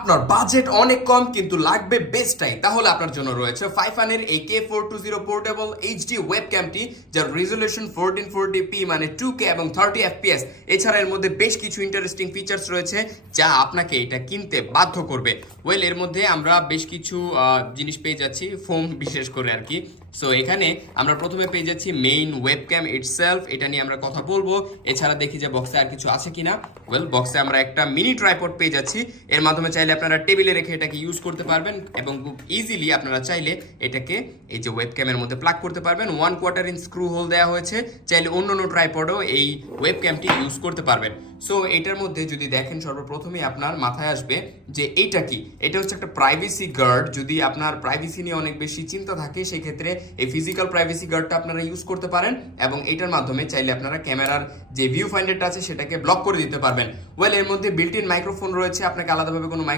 আপনার বাজেট অনেক কম কিন্তু লাগবে বেস্টটাই, তাহলে আপনার জন্য রয়েছে ফাইফানের এই K420 পোর্টেবল এইচডি ওয়েবক্যামটি, যার রেজলিউশন 1440p মানে 2K এবং 30 fps। এছাড়া এর মধ্যে বেশ কিছু ইন্টারেস্টিং ফিচার্স রয়েছে যা আপনাকে এটা কিনতে বাধ্য করবে। এর মধ্যে আমরা বেশ কিছু জিনিস পেয়ে যাচ্ছি, ফোন বিশেষ করে আর কি। সো এখানে আমরা প্রথমে পেয়ে যাচ্ছি মেইন ওয়েবক্যাম ইটসেলফ, এটা নিয়ে আমরা কথা বলবো। এছাড়া দেখি যে বক্সে আর কিছু আছে কিনা। বক্সে আমরা একটা মিনি ট্রাইপড পেয়ে যাচ্ছি, এর মাধ্যমে চাইলে আপনারা টেবিলে রেখে এটাকে ইউজ করতে পারবেন এবং খুব ইজিলি আপনারা চাইলে এটাকে এই যে ওয়েবক্যামের মধ্যে প্লাগ করতে পারবেন। 1/4 ইঞ্চ স্ক্রু হোল দেওয়া হয়েছে, চাইলে অন্য অন্য ট্রাইপডও এই ওয়েবক্যামটি ইউজ করতে পারবেন। সো এটার মধ্যে যদি দেখেন, সর্বপ্রথমে আপনার মাথায় আসবে যে এইটা কি। এটা হচ্ছে একটা প্রাইভেসি গার্ড। যদি আপনার প্রাইভেসি নিয়ে অনেক বেশি চিন্তা থাকে, সেই ক্ষেত্রে এই ফিজিক্যাল প্রাইভেসি গার্ডটা আপনারা ইউজ করতে পারেন এবং এটার মাধ্যমে চাইলে আপনারা ক্যামেরার যে ভিউ ফাইন্ডারটা আছে সেটাকে ব্লক করে দিতে পারবেন। এর মধ্যে বিল্ট ইন মাইক্রোফোন রয়েছে, আপনাকে আলাদাভাবে কোনো